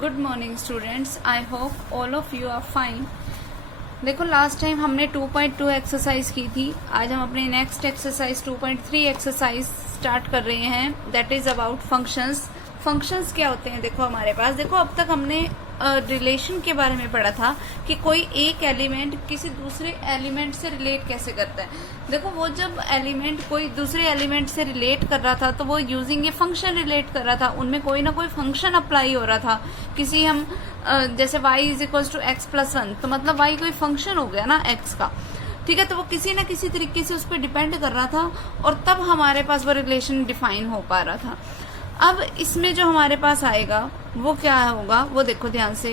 Good morning students, I hope all of you are fine. देखो last time हमने 2.2 exercise की थी। आज हम अपनी नेक्स्ट एक्सरसाइज 2.3 एक्सरसाइज स्टार्ट कर रहे हैं, that is about functions. Functions क्या होते हैं? देखो हमारे पास, देखो अब तक हमने रिलेशन के बारे में पढ़ा था कि कोई एक एलिमेंट किसी दूसरे एलिमेंट से रिलेट कैसे करता है। देखो वो जब एलिमेंट कोई दूसरे एलिमेंट से रिलेट कर रहा था तो वो यूजिंग ए फंक्शन रिलेट कर रहा था, उनमें कोई ना कोई फंक्शन अप्लाई हो रहा था। किसी हम जैसे y is equal to x plus 1, तो मतलब y कोई फंक्शन हो गया ना x का, ठीक है। तो वो किसी ना किसी तरीके से उस पर डिपेंड कर रहा था और तब हमारे पास वो रिलेशन डिफाइन हो पा रहा था। अब इसमें जो हमारे पास आएगा वो क्या होगा, वो देखो ध्यान से,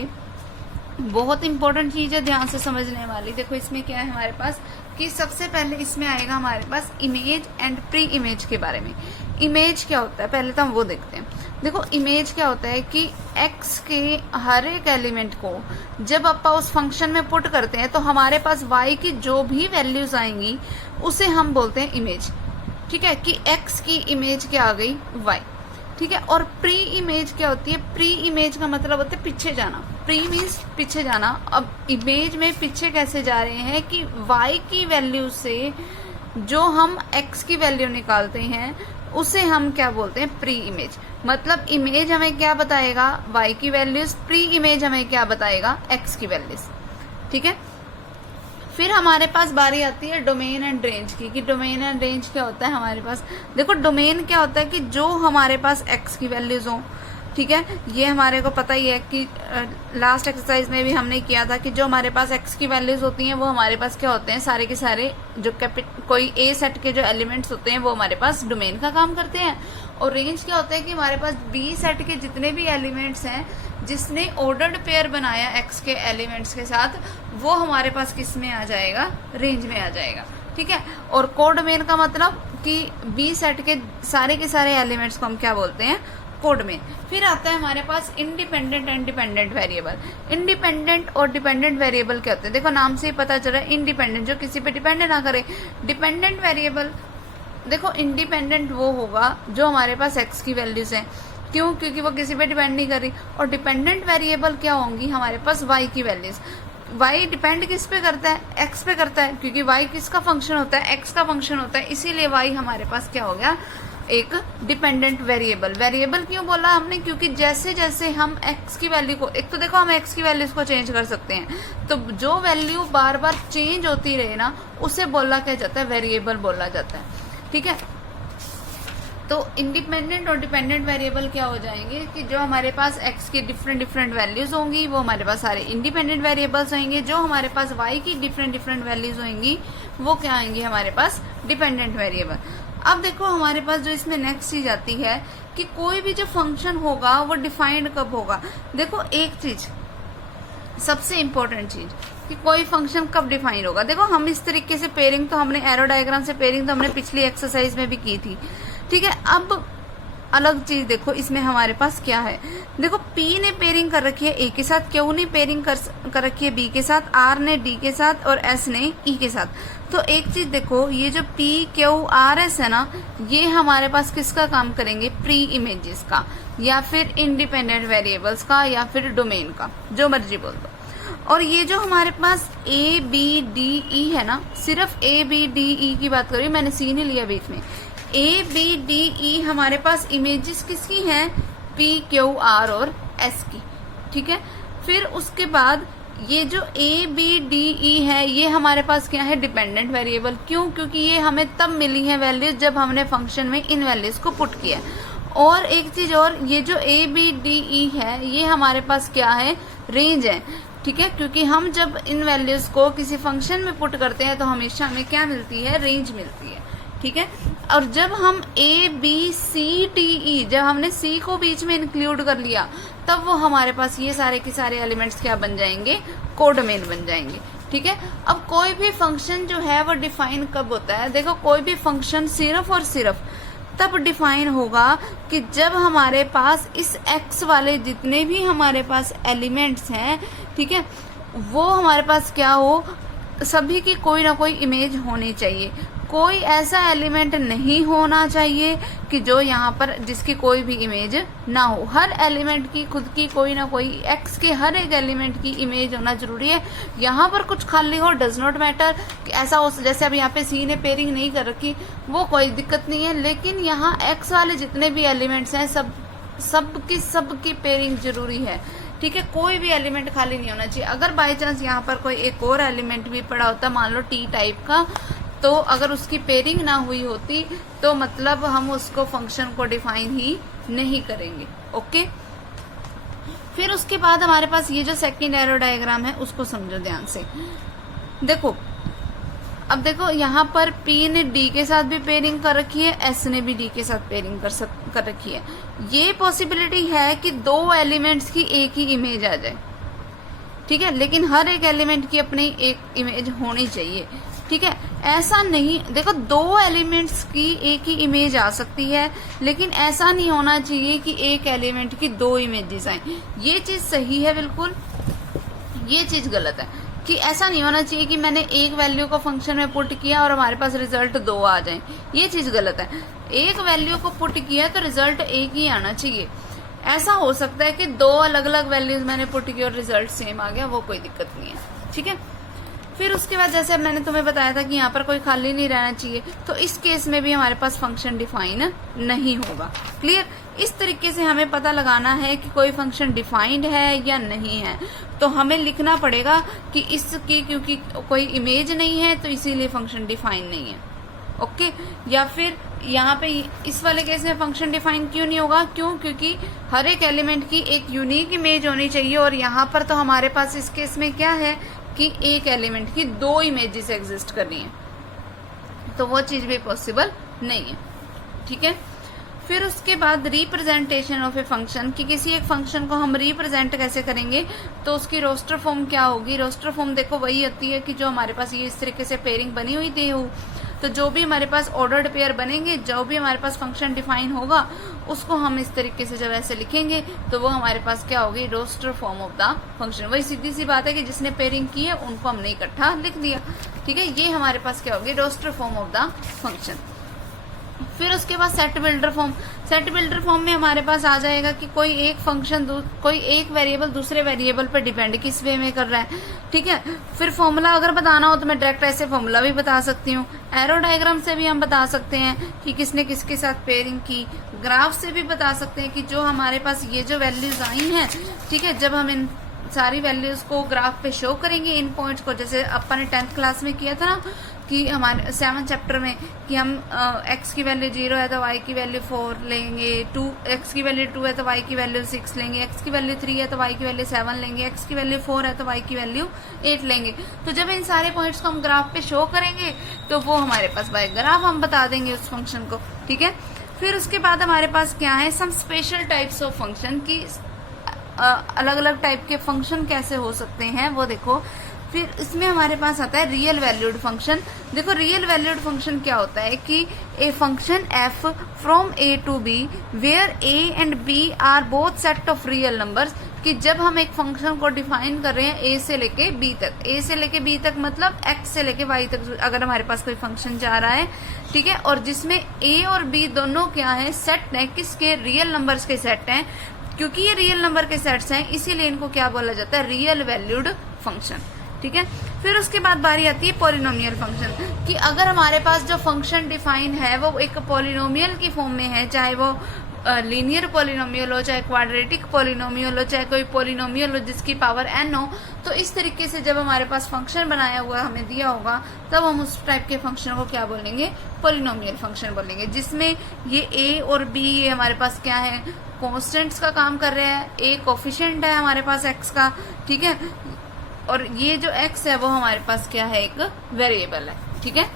बहुत इंपॉर्टेंट चीज है, ध्यान से समझने वाली। देखो इसमें क्या है हमारे पास कि सबसे पहले इसमें आएगा हमारे पास इमेज एंड प्री इमेज के बारे में। इमेज क्या होता है पहले तो हम वो देखते हैं। देखो इमेज क्या होता है कि x के हर एक एलिमेंट को जब आप उस फंक्शन में पुट करते हैं तो हमारे पास y की जो भी वैल्यूज आएंगी उसे हम बोलते हैं इमेज, ठीक है। कि x की इमेज क्या आ गई, y, ठीक है। और प्री इमेज क्या होती है? प्री इमेज का मतलब होता है पीछे जाना। प्री मीन्स पीछे जाना। अब इमेज में पीछे कैसे जा रहे हैं कि y की वैल्यू से जो हम x की वैल्यू निकालते हैं उसे हम क्या बोलते हैं, प्री इमेज। मतलब इमेज हमें क्या बताएगा, y की वैल्यूज, प्री इमेज हमें क्या बताएगा, x की वैल्यूज, ठीक है। फिर हमारे पास बारी आती है डोमेन एंड रेंज की, कि डोमेन एंड रेंज क्या होता है हमारे पास। देखो डोमेन क्या होता है कि जो हमारे पास x की वैल्यूज हो, ठीक है। ये हमारे को पता ही है कि लास्ट एक्सरसाइज में भी हमने किया था कि जो हमारे पास x की वैल्यूज होती हैं वो हमारे पास क्या होते हैं, सारे के सारे जो कोई ए सेट के जो एलिमेंट्स होते हैं वो हमारे पास डोमेन का काम करते हैं। और रेंज क्या होता है कि हमारे पास बी सेट के जितने भी एलिमेंट्स हैं जिसने ऑर्डर्ड पेयर बनाया x के एलिमेंट्स के साथ, वो हमारे पास किस में आ जाएगा, रेंज में आ जाएगा, ठीक है। और कोडोमेन का मतलब कि बी सेट के सारे एलिमेंट्स को हम क्या बोलते हैं, कोडोमेन। फिर आता है हमारे पास independent and dependent variable. Independent और डिपेंडेंट वेरिएबल क्या होते हैं? देखो नाम से ही पता चल रहा है, इंडिपेंडेंट जो किसी पे डिपेंड ना करे। डिपेंडेंट वेरिएबल, देखो इंडिपेंडेंट वो होगा जो हमारे पास x की वैल्यूज हैं, क्यों? क्योंकि वो किसी पे डिपेंड नहीं कर रही। और डिपेंडेंट वेरिएबल क्या होंगी हमारे पास, y की वैल्यूज। y डिपेंड किस पे करता है, x पे करता है, क्योंकि y किसका फंक्शन होता है, x का फंक्शन होता है, इसीलिए y हमारे पास क्या हो गया, एक डिपेंडेंट वेरिएबल। वेरिएबल क्यों बोला हमने? क्योंकि जैसे जैसे हम x की वैल्यू को, एक तो देखो हम x की वैल्यूज को चेंज कर सकते हैं, तो जो वैल्यू बार बार चेंज होती रहे ना उसे बोला क्या जाता है, वेरिएबल बोला जाता है, ठीक है। तो इंडिपेंडेंट और डिपेंडेंट वेरिएबल क्या हो जाएंगे कि जो हमारे पास x की डिफरेंट वैल्यूज होंगी वो हमारे पास सारे इंडिपेंडेंट वेरिएबल्स होंगे। जो हमारे पास y की डिफरेंट वैल्यूज होंगी वो क्या आएंगी हमारे पास, डिपेंडेंट वेरिएबल। अब देखो हमारे पास जो इसमें नेक्स्ट चीज आती है कि कोई भी जो फंक्शन होगा वो डिफाइंड कब होगा। देखो एक चीज सबसे इम्पोर्टेंट चीज कि कोई फंक्शन कब डिफाइन होगा। देखो हम इस तरीके से पेयरिंग तो हमने एरो डायग्राम से पेयरिंग तो हमने पिछली एक्सरसाइज में भी की थी, ठीक है। अब अलग चीज देखो इसमें हमारे पास क्या है। देखो P ने पेयरिंग कर रखी है A के साथ, Q ने पेयरिंग कर रखी है B के साथ, R ने D के साथ और S ने E के साथ। तो एक चीज देखो, ये जो P Q R S है ना, ये हमारे पास किसका काम करेंगे, प्री इमेजेस का, या फिर इंडिपेंडेंट वेरिएबल्स का, या फिर डोमेन का, जो मर्जी बोल दो। और ये जो हमारे पास A B D E है ना, सिर्फ A B D E की बात कर रही हूँ, मैंने C नहीं लिया बीच में। A B D E हमारे पास इमेजेस किसकी हैं, P Q R और S की, ठीक है। फिर उसके बाद ये जो A B D E है ये हमारे पास क्या है, डिपेंडेंट वेरिएबल। क्यों? क्योंकि ये हमें तब मिली है वैल्यूज जब हमने फंक्शन में इन वैल्यूज को पुट किया। और एक चीज और, ये जो A B D E है ये हमारे पास क्या है, रेंज है, ठीक है। क्योंकि हम जब इन वैल्यूज को किसी फंक्शन में पुट करते हैं तो हमेशा हमें क्या मिलती है, रेंज मिलती है, ठीक है। और जब हम A B C D E, जब हमने C को बीच में इंक्लूड कर लिया तब वो हमारे पास ये सारे के सारे एलिमेंट्स क्या बन जाएंगे, कोडोमेन बन जाएंगे, ठीक है। अब कोई भी फंक्शन जो है वो डिफाइन कब होता है? देखो कोई भी फंक्शन सिर्फ और सिर्फ तब डिफाइन होगा कि जब हमारे पास इस x वाले जितने भी हमारे पास एलिमेंट्स हैं, ठीक है, वो हमारे पास क्या हो, सभी की कोई ना कोई इमेज होनी चाहिए। कोई ऐसा एलिमेंट नहीं होना चाहिए कि जो यहाँ पर जिसकी कोई भी इमेज ना हो। हर एलिमेंट की खुद की कोई ना कोई, एक्स के हर एक एलिमेंट की इमेज होना जरूरी है। यहाँ पर कुछ खाली हो डज नॉट मैटर, ऐसा हो जैसे अब यहाँ पे सी ने पेयरिंग नहीं कर रखी, वो कोई दिक्कत नहीं है, लेकिन यहाँ एक्स वाले जितने भी एलिमेंट्स हैं सबकी पेयरिंग जरूरी है। ठीक है, कोई भी एलिमेंट खाली नहीं होना चाहिए। अगर बाय चांस यहाँ पर कोई एक और एलिमेंट भी पड़ा होता, मान लो टी टाइप का, तो अगर उसकी पेयरिंग ना हुई होती तो मतलब हम उसको फंक्शन को डिफाइन ही नहीं करेंगे। ओके, फिर उसके बाद हमारे पास ये जो सेकंड एरो डायग्राम है उसको समझो ध्यान से। देखो अब देखो यहाँ पर P ने D के साथ भी पेयरिंग कर रखी है, S ने भी D के साथ पेयरिंग कर रखी है। ये पॉसिबिलिटी है कि दो एलिमेंट्स की एक ही इमेज आ जाए। ठीक है, लेकिन हर एक एलिमेंट की अपनी एक इमेज होनी चाहिए। ठीक है, ऐसा नहीं, देखो दो एलिमेंट्स की एक ही इमेज आ सकती है, लेकिन ऐसा नहीं होना चाहिए कि एक एलिमेंट की दो इमेजेस आए। ये चीज सही है बिल्कुल, ये चीज गलत है कि ऐसा नहीं होना चाहिए कि मैंने एक वैल्यू को फंक्शन में पुट किया और हमारे पास रिजल्ट दो आ जाए। ये चीज गलत है। एक वैल्यू को पुट किया तो रिजल्ट एक ही आना चाहिए। ऐसा हो सकता है कि दो अलग अलग वैल्यूज मैंने पुट की और रिजल्ट सेम आ गया, वो कोई दिक्कत नहीं है। ठीक है, फिर उसके बाद जैसे मैंने तुम्हें बताया था कि यहाँ पर कोई खाली नहीं रहना चाहिए, तो इस केस में भी हमारे पास फंक्शन डिफाइन नहीं होगा। क्लियर, इस तरीके से हमें पता लगाना है कि कोई फंक्शन डिफाइंड है या नहीं है। तो हमें लिखना पड़ेगा कि इसकी क्योंकि कोई इमेज नहीं है तो इसीलिए फंक्शन डिफाइन नहीं है। ओके, या फिर यहाँ पे इस वाले केस में फंक्शन डिफाइन क्यों नहीं होगा, क्योंकि हर एक एलिमेंट की एक यूनिक इमेज होनी चाहिए, और यहाँ पर तो हमारे पास इस केस में क्या है कि एक एलिमेंट की दो इमेजेस एग्जिस्ट कर रही हैं, तो वो चीज भी पॉसिबल नहीं है। ठीक है, फिर उसके बाद रिप्रेजेंटेशन ऑफ ए फंक्शन, कि किसी एक फंक्शन को हम रिप्रेजेंट कैसे करेंगे, तो उसकी रोस्टर फॉर्म क्या होगी। रोस्टर फॉर्म देखो वही होती है कि जो हमारे पास ये इस तरीके से पेयरिंग बनी हुई थी, तो जो भी हमारे पास ऑर्डर्ड पेयर बनेंगे, जो भी हमारे पास फंक्शन डिफाइन होगा, उसको हम इस तरीके से जब ऐसे लिखेंगे तो वो हमारे पास क्या होगी, roster form of the function. वही सीधी सी बात है कि जिसने पेयरिंग की है उनको हमने इकट्ठा लिख दिया। ठीक है, ये हमारे पास क्या होगी, roster form of the function. फिर उसके बाद set builder form. Set builder form में हमारे पास आ जाएगा कि कोई एक फंक्शन कोई एक वेरिएबल दूसरे वेरिएबल पर डिपेंड किस वे में कर रहा है। ठीक है, फिर फॉर्मूला अगर बताना हो तो मैं डायरेक्ट ऐसे फॉर्मूला भी बता सकती हूँ, एरो डायग्राम से भी हम बता सकते हैं कि किसने किसके साथ पेयरिंग की, ग्राफ से भी बता सकते हैं कि जो हमारे पास ये जो वैल्यूज आई हैं, ठीक है, जब हम इन सारी वैल्यूज को ग्राफ पे शो करेंगे, इन पॉइंट्स को, जैसे अपन ने 10th क्लास में किया था ना कि हमारे 7th चैप्टर में कि हम x की वैल्यू 0 है तो y की वैल्यू 4 लेंगे, x की वैल्यू 2 है तो y की वैल्यू 6 लेंगे, x की वैल्यू 3 है तो y की वैल्यू 7 लेंगे, x की वैल्यू 4 है तो y की वैल्यू 8 लेंगे। तो जब इन सारे पॉइंट्स को हम ग्राफ पे शो करेंगे तो वो हमारे पास बाय ग्राफ हम बता देंगे उस फंक्शन को। ठीक है, फिर उसके बाद हमारे पास क्या है, some special types of function की अलग अलग टाइप के फंक्शन कैसे हो सकते हैं वो देखो। फिर इसमें हमारे पास आता है रियल वैल्यूड फंक्शन। देखो रियल वैल्यूड फंक्शन क्या होता है कि a function f from a to b where a and b are both set of real numbers, कि जब हम एक फंक्शन को डिफाइन कर रहे हैं a से लेके b तक, a से लेके b तक मतलब x से लेके y तक अगर हमारे पास कोई फंक्शन जा रहा है, ठीक है, और जिसमें a और b दोनों क्या है, सेट है, किसके, रियल नंबर्स के सेट हैं। क्योंकि ये रियल नंबर के सेट्स हैं इसीलिए इनको क्या बोला जाता है, रियल वैल्यूड फंक्शन। ठीक है, फिर उसके बाद बारी आती है पॉलिनोमियल फंक्शन, कि अगर हमारे पास जो फंक्शन डिफाइन है वो एक पॉलिनोमियल की फॉर्म में है, चाहे वो लीनियर पॉलिनोमियल हो, चाहे क्वाड्रेटिक पॉलिनोमियल हो, चाहे कोई पॉलिनोमियल हो जिसकी पावर n हो, तो इस तरीके से जब हमारे पास फंक्शन बनाया हुआ हमें दिया होगा तब हम उस टाइप के फंक्शन को क्या बोलेंगे, पॉलिनोमियल फंक्शन बोलेंगे, जिसमें ये a और b ये हमारे पास क्या है, कॉन्स्टेंट्स का काम कर रहे हैं। a कोफिशिएंट है हमारे पास x का, ठीक है, और ये जो x है वो हमारे पास क्या है, एक वेरिएबल है। ठीक है,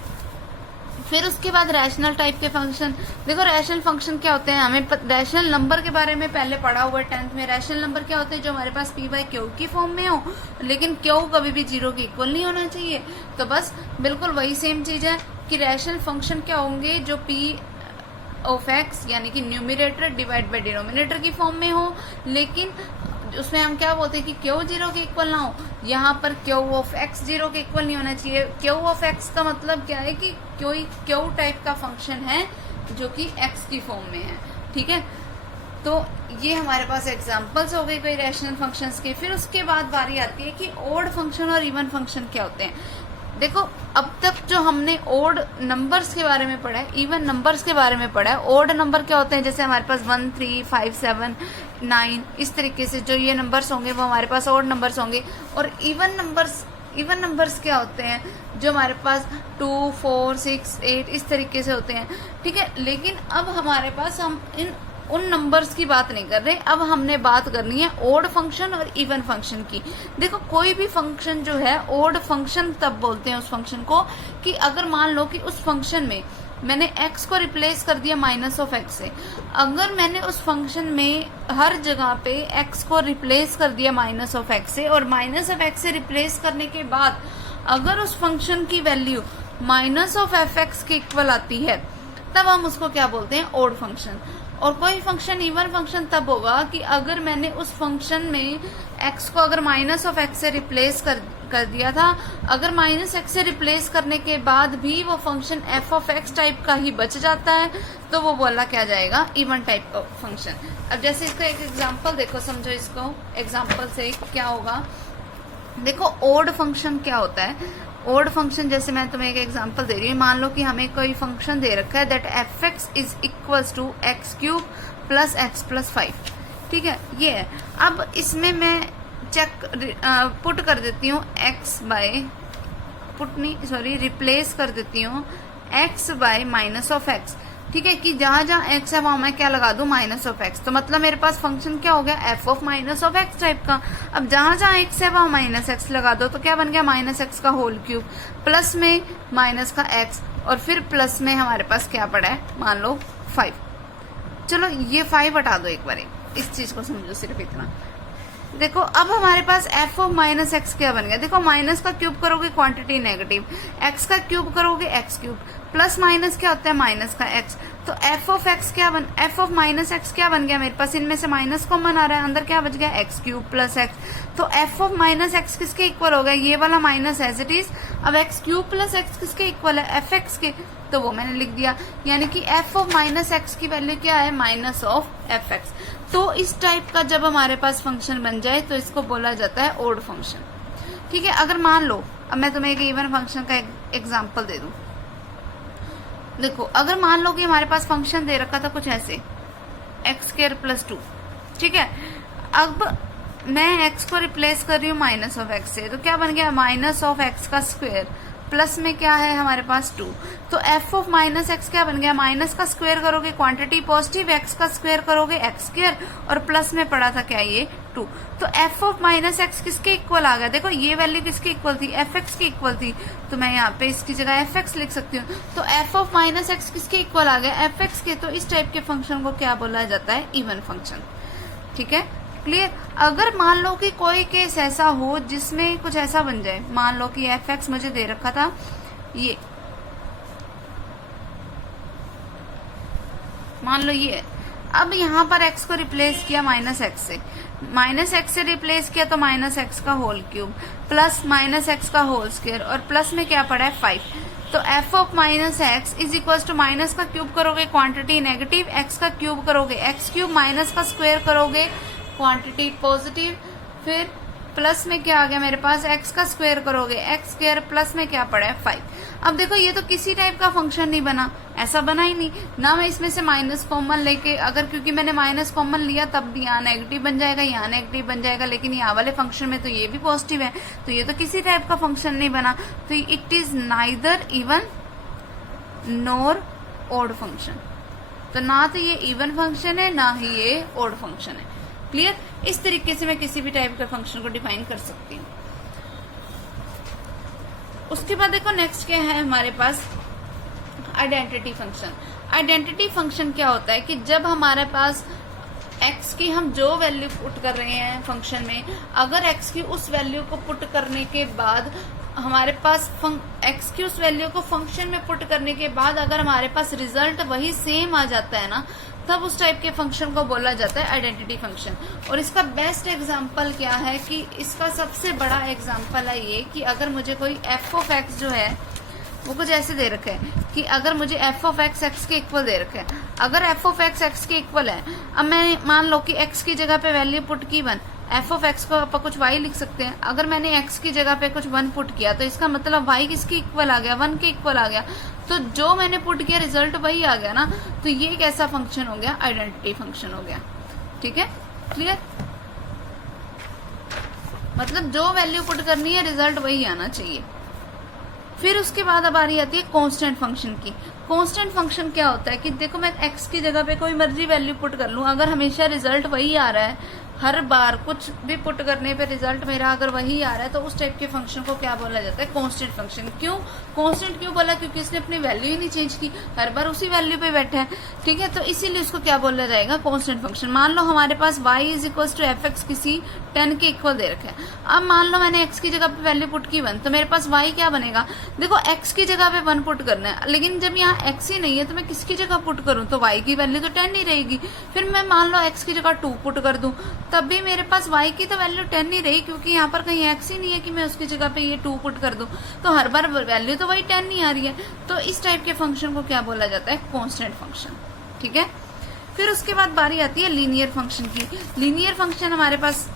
फिर उसके बाद रैशनल टाइप के फंक्शन। देखो रैशनल फंक्शन क्या होते हैं, हमें रैशनल नंबर के बारे में पहले पढ़ा हुआ है 10th में। रैशनल नंबर क्या होते हैं, जो हमारे पास p बाई क्यू की फॉर्म में हो, लेकिन क्यू कभी भी 0 के इक्वल नहीं होना चाहिए। तो बस बिल्कुल वही सेम चीज है कि रैशनल फंक्शन क्या होंगे, जो p ऑफ x यानी कि न्यूमिनेटर डिवाइड बाय डिनोमिनेटर की फॉर्म में हो, लेकिन उसमें हम क्या बोलते हैं कि क्यू 0 के इक्वल ना हो, यहाँ पर क्यू ऑफ एक्स 0 के इक्वल नहीं होना चाहिए। क्यू ऑफ एक्स का मतलब क्या है कि क्यू टाइप का फंक्शन है जो कि एक्स की फॉर्म में है, ठीक है। तो ये हमारे पास एग्जांपल्स हो गए कोई रैशनल फंक्शंस के। फिर उसके बाद बारी आती है कि ओड फंक्शन और इवन फंक्शन क्या होते हैं। देखो अब तक जो हमने ओड नंबर्स के बारे में पढ़ा है, इवन नंबर्स के बारे में पढ़ा है। ओड नंबर क्या होते हैं, जैसे हमारे पास 1, 3, 5, 7, 9 इस तरीके से जो ये नंबर्स होंगे वो हमारे पास ओड नंबर्स होंगे। और इवन नंबर्स क्या होते हैं, जो हमारे पास 2, 4, 6, 8 इस तरीके से होते हैं, ठीक है। लेकिन अब हमारे पास हम उन नंबर्स की बात नहीं कर रहे, अब हमने बात करनी है ओड फंक्शन और इवन फंक्शन की। देखो कोई भी फंक्शन जो है ओड फंक्शन तब बोलते हैं उस फंक्शन को कि अगर मान लो कि उस फंक्शन में मैंने x को रिप्लेस कर दिया माइनस ऑफ एक्स से। अगर मैंने उस फंक्शन में हर जगह पे x को रिप्लेस कर दिया माइनस ऑफ एक्स से, और माइनस ऑफ एक्स से रिप्लेस करने के बाद अगर उस फंक्शन की value minus of F x के इक्वल आती है, तब हम उसको क्या बोलते हैं, ओड फंक्शन। और कोई फंक्शन इवन फंक्शन तब होगा कि अगर मैंने उस फंक्शन में x को अगर माइनस ऑफ एक्स से रिप्लेस कर दिया था, अगर माइनस एक्स से रिप्लेस करने के बाद भी वो function F of x type का ही बच जाता है, तो वो बोला क्या जाएगा, इवन टाइप का फंक्शन। अब जैसे इसका एक एग्जांपल देखो, समझो इसको एग्जांपल से क्या होगा। देखो ओड फंक्शन क्या होता है। ओड फंक्शन जैसे मैं तुम्हें एक एग्जांपल दे रही हूँ। मान लो कि हमें कोई फंक्शन दे रखा है that f x is equals to x cube plus x plus 5, ठीक है, ये है। अब इसमें मैं पुट कर देती हूँ एक्स बाय रिप्लेस कर देती हूँ x bye minus of x, ठीक है, कि जहां जहां एक्स है वहां मैं क्या लगा दूं, माइनस ऑफ एक्स। तो मतलब मेरे पास फंक्शन क्या हो गया, F of minus of x type का। अब जहां जहां एक्स है वहां माइनस एक्स लगा दो, तो क्या बन गया, माइनस एक्स का होल क्यूब प्लस में माइनस का एक्स, और फिर प्लस में हमारे पास क्या पड़ा है, मान लो 5। चलो ये 5 हटा दो एक बार, इस चीज को समझो सिर्फ इतना। देखो अब हमारे पास एफ ऑफ माइनस एक्स क्या बन गया। देखो माइनस का क्यूब करोगे क्वांटिटी नेगेटिव, एक्स का क्यूब करोगे एक्स क्यूब, प्लस माइनस क्या होता है, माइनस का एक्स। तो एफ ऑफ माइनस एक्स क्या बन गया मेरे पास, इनमें से माइनस कॉमन आ रहा है, अंदर क्या बच गया, एक्स क्यूब प्लस एक्स। तो एफ ऑफ माइनस एक्स किसके इक्वल हो गया, ये वाला माइनस एज इट इज। अब एक्स क्यूब प्लस एक्स किसके इक्वल है, एफ एक्स के, तो वो मैंने लिख दिया। यानी कि एफ ऑफ माइनस एक्स की वैल्यू क्या है, माइनस ऑफ एफ एक्स। तो इस टाइप का जब हमारे पास फंक्शन बन जाए तो इसको बोला जाता है ओड फंक्शन, ठीक है। अगर मान लो, अब मैं तुम्हें एक इवन फंक्शन का एग्जांपल दे दूं। देखो अगर मान लो कि हमारे पास फंक्शन दे रखा था कुछ ऐसे एक्स स्क्वायर प्लस 2, ठीक है। अब मैं एक्स को रिप्लेस कर रही हूँ माइनस ऑफ एक्स से, तो क्या बन गया, माइनस ऑफ एक्स का स्क्वायर प्लस में क्या है हमारे पास 2। तो एफ ऑफ माइनस एक्स क्या बन गया, माइनस का स्क्वायर करोगे क्वांटिटी पॉजिटिव, एक्स का स्क्वायर करोगे एक्स स्क्वायर, और प्लस में पड़ा था क्या, ये 2। तो एफ ऑफ माइनस एक्स किसके इक्वल आ गया, देखो ये वैल्यू किसके इक्वल थी, एफ एक्स की इक्वल थी, तो मैं यहाँ पे इसकी जगह एफ एक्स लिख सकती हूँ। तो एफ ऑफ माइनस एक्स किसके इक्वल आ गया, एफ एक्स के। तो इस टाइप के फंक्शन को क्या बोला जाता है, इवन फंक्शन, ठीक है, क्लियर। अगर मान लो कि कोई केस ऐसा हो जिसमें कुछ ऐसा बन जाए, मान लो कि एफ एक्स मुझे दे रखा था ये, मान लो ये, अब यहाँ पर x को रिप्लेस किया माइनस एक्स से, माइनस एक्स से रिप्लेस किया तो माइनस एक्स का whole cube plus minus x का होल स्क्वायर, और प्लस में क्या पड़ा है 5। तो f of minus x is equal to minus का क्यूब करोगे क्वांटिटी नेगेटिव, एक्स का क्यूब करोगे एक्स क्यूब, माइनस का स्क्वायर करोगे क्वांटिटी पॉजिटिव, फिर प्लस में क्या आ गया मेरे पास, एक्स का स्क्वायर करोगे एक्स स्क्वायर, प्लस में क्या पड़ा है 5। अब देखो ये तो किसी टाइप का फंक्शन नहीं बना, ऐसा बना ही नहीं ना। मैं इसमें से माइनस कॉमन लेके, अगर क्योंकि मैंने माइनस कॉमन लिया तब भी यहाँ नेगेटिव बन जाएगा, यहाँ नेगेटिव बन जाएगा, लेकिन यहाँ वाले फंक्शन में तो ये भी पॉजिटिव है, तो ये तो किसी टाइप का फंक्शन नहीं बना। तो it is neither even nor odd function. तो ना तो ये इवन फंक्शन है, ना ही ये ओड फंक्शन है, क्लियर। इस तरीके से मैं किसी भी टाइप के फंक्शन को डिफाइन कर सकती हूँ। उसके बाद देखो नेक्स्ट क्या है हमारे पास, आइडेंटिटी फंक्शन। आइडेंटिटी फंक्शन क्या होता है कि जब हमारे पास x की हम जो वैल्यू पुट कर रहे हैं फंक्शन में, अगर x की उस वैल्यू को पुट करने के बाद हमारे पास x की उस वैल्यू को फंक्शन में पुट करने के बाद अगर हमारे पास रिजल्ट वही सेम आ जाता है ना, तब उस टाइप के फंक्शन को बोला जाता है आइडेंटिटी फंक्शन। और इसका बेस्ट एग्जांपल क्या है कि इसका सबसे बड़ा एग्जांपल है ये कि अगर मुझे कोई एफ ऑफ एक्स जो है वो कुछ ऐसे दे रखे है कि अगर मुझे एफ ऑफ एक्स एक्स के इक्वल दे रखे है, अगर एफ ऑफ एक्स एक्स के इक्वल है, अब मैं मान लो कि एक्स की जगह पे वैल्यू पुट की 1, एफ ऑफ एक्स को आप कुछ वाई लिख सकते हैं, अगर मैंने एक्स की जगह पे कुछ 1 पुट किया तो इसका मतलब वाई किसके इक्वल आ गया, 1 के इक्वल आ गया। तो जो मैंने पुट किया रिजल्ट वही आ गया ना, तो ये कैसा फंक्शन हो गया, आइडेंटिटी फंक्शन हो गया। ठीक है, क्लियर, मतलब जो वैल्यू पुट करनी है रिजल्ट वही आना चाहिए। फिर उसके बाद अब आ रही आती है कांस्टेंट फंक्शन की। कांस्टेंट फंक्शन क्या होता है कि देखो मैं एक्स की जगह पे कोई मर्जी वैल्यू पुट कर लूं, अगर हमेशा रिजल्ट वही आ रहा है, हर बार कुछ भी पुट करने पे रिजल्ट मेरा अगर वही आ रहा है, तो उस टाइप के फंक्शन को क्या बोला जाता है, कांस्टेंट फंक्शन। क्यों कांस्टेंट क्यों बोला, क्योंकि इसने अपनी वैल्यू ही नहीं चेंज की, हर बार उसी वैल्यू पे बैठा है। ठीक है, तो इसीलिए उसको क्या बोला जाएगा, कांस्टेंट फंक्शन। मान लो हमारे पास y is equal to f x किसी 10 के इक्वल दे रखा है। अब मान लो मैंने x की जगह पे वैल्यू पुट की 1, तो मेरे पास y क्या बनेगा, देखो x की जगह पे 1 पुट करना है, लेकिन जब यहाँ x ही नहीं है तो मैं किसकी जगह पुट करूं, तो y की वैल्यू तो 10 ही रहेगी। फिर मैं मान लो x की जगह 2 पुट कर दूं, तब भी मेरे पास y की तो वैल्यू 10 ही रही, क्योंकि यहाँ पर कहीं x ही नहीं है कि मैं उसकी जगह पे ये 2 पुट कर दूं, तो हर बार वैल्यू तो वही 10 ही आ रही है। तो इस टाइप के फंक्शन को क्या बोला जाता है, कांस्टेंट फंक्शन। ठीक है, फिर उसके बाद बारी आती है लीनियर फंक्शन की। लीनियर फंक्शन हमारे पास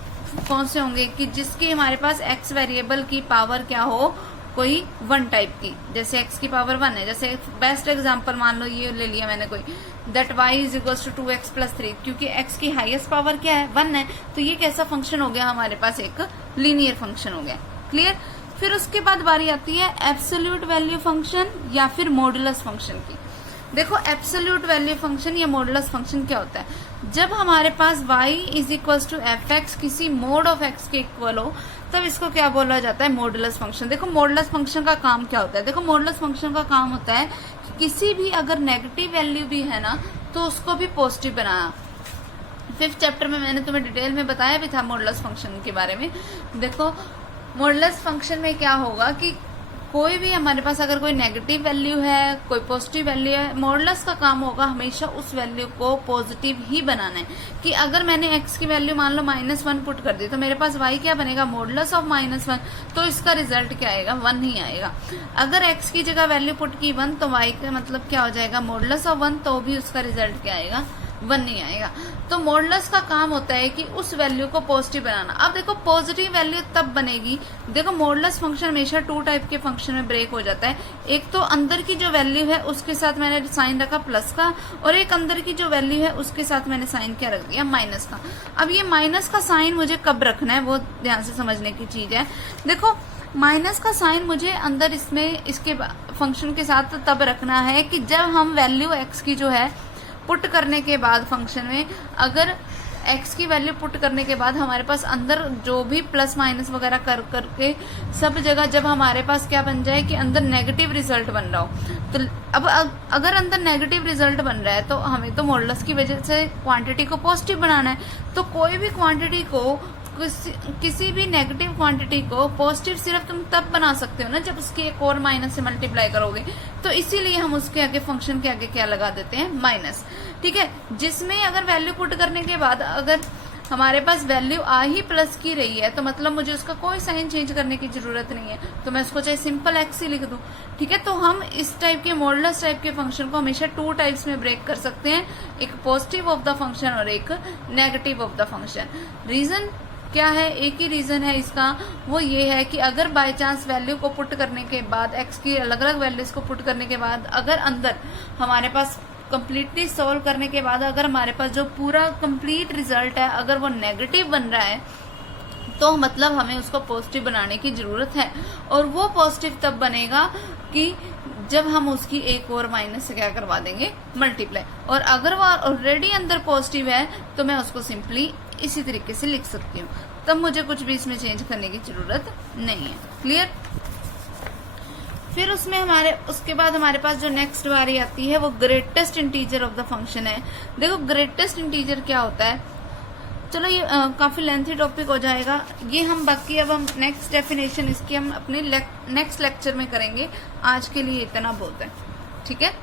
कौन से होंगे कि जिसके हमारे पास x वेरिएबल की पावर क्या हो, कोई 1 टाइप की, जैसे x की पावर 1 है। जैसे बेस्ट एग्जांपल मान लो ये ले लिया मैंने कोई, that y is equal to 2x plus 3, क्योंकि x की हाईएस्ट पावर क्या है, 1 है। तो ये कैसा फंक्शन हो गया, हमारे पास एक लीनियर फंक्शन हो गया। क्लियर। फिर उसके बाद बारी आती है एब्सोल्यूट वैल्यू फंक्शन या फिर मॉडुलस फंक्शन की। देखो एब्सोल्यूट वैल्यू फंक्शन या मॉडुलस फंक्शन क्या होता है, जब हमारे पास y is equal to f x किसी मोड ऑफ x के इक्वल हो, तब इसको क्या बोला जाता है, मॉडुलस फंक्शन। देखो मॉडुलस फंक्शन का काम क्या होता है, देखो मॉडुलस फंक्शन का काम होता है कि किसी भी अगर नेगेटिव वैल्यू भी है ना, तो उसको भी पॉजिटिव बनाना। 5th चैप्टर में मैंने तुम्हें डिटेल में बताया भी था मॉडुलस फंक्शन के बारे में। देखो मॉडुलस फंक्शन में क्या होगा कि कोई भी हमारे पास अगर कोई नेगेटिव वैल्यू है, कोई पॉजिटिव वैल्यू है, मॉडुलस का काम होगा हमेशा उस वैल्यू को पॉजिटिव ही बनाना है। कि अगर मैंने x की वैल्यू मान लो -1 पुट कर दी, तो मेरे पास y क्या बनेगा, मॉडुलस ऑफ -1, तो इसका रिजल्ट क्या आएगा, 1 ही आएगा। अगर x की जगह वैल्यू पुट की 1, तो y का मतलब क्या हो जाएगा, मॉडुलस ऑफ 1, तो भी उसका रिजल्ट क्या आएगा, 1 नहीं आएगा। तो मॉडुलस का काम होता है कि उस वैल्यू को पॉजिटिव बनाना। अब देखो पॉजिटिव वैल्यू तब बनेगी, देखो मॉडुलस फंक्शन हमेशा 2 टाइप के फंक्शन में ब्रेक हो जाता है। एक तो अंदर की जो वैल्यू है उसके साथ मैंने साइन रखा प्लस का, और एक अंदर की जो वैल्यू है उसके साथ मैंने साइन क्या रख दिया, माइनस का। अब ये माइनस का साइन मुझे कब रखना है वो ध्यान से समझने की चीज है। देखो माइनस का साइन मुझे अंदर इसमें इसके फंक्शन के साथ तब रखना है कि जब हम वैल्यू x की जो है पुट करने के बाद फंक्शन में, अगर x की वैल्यू पुट करने के बाद हमारे पास अंदर जो भी प्लस माइनस वगैरह कर करके सब जगह जब हमारे पास क्या बन जाए कि अंदर नेगेटिव रिजल्ट बन रहा हो, तो अब अगर अंदर नेगेटिव रिजल्ट बन रहा है तो हमें तो मॉडुलस की वजह से क्वांटिटी को पॉजिटिव बनाना है। तो कोई भी क्वांटिटी को किसी भी नेगेटिव क्वांटिटी को पॉजिटिव सिर्फ तुम तब बना सकते हो ना जब उसकी एक और माइनस से मल्टीप्लाई करोगे। तो इसीलिए हम उसके आगे फंक्शन के आगे क्या लगा देते हैं, माइनस। ठीक है, जिसमें अगर वैल्यू पुट करने के बाद अगर हमारे पास वैल्यू आ ही प्लस की रही है, तो मतलब मुझे उसका कोई साइन चेंज करने की जरूरत नहीं है, तो मैं उसको चाहे सिंपल एक्स ही लिख दूं। ठीक है, तो हम इस टाइप के मॉडुलस टाइप के फंक्शन को हमेशा 2 टाइप्स में ब्रेक कर सकते हैं, एक पॉजिटिव ऑफ द फंक्शन और एक negative of the function. Reason क्या है, एक ही रीजन है इसका, वो ये है कि अगर बाय चांस वैल्यू को पुट करने के बाद एक्स की अलग अलग वैल्यूज को पुट करने के बाद अगर अंदर हमारे पास कंप्लीटली सॉल्व करने के बाद अगर हमारे पास जो पूरा कंप्लीट रिजल्ट है अगर वो नेगेटिव बन रहा है, तो मतलब हमें उसको पॉजिटिव बनाने की जरूरत है। और वो पॉजिटिव तब बनेगा कि जब हम उसकी एक और माइनस से क्या करवा देंगे, मल्टीप्लाई। और अगर वो ऑलरेडी अंदर पॉजिटिव है तो मैं उसको सिंपली इसी तरीके से लिख सकती हूँ, तब मुझे कुछ भी इसमें चेंज करने की जरूरत नहीं है। क्लियर। फिर उसमें उसके बाद हमारे पास जो नेक्स्ट बारी आती है वो greatest integer of the function है। देखो ग्रेटेस्ट इंटीजर क्या होता है, चलो ये काफी लेंथी टॉपिक हो जाएगा, ये हम बाकी अब हम नेक्स्ट डेफिनेशन इसकी हम अपने नेक्स्ट लेक्चर में करेंगे। आज के लिए इतना बहुत है, ठीक है।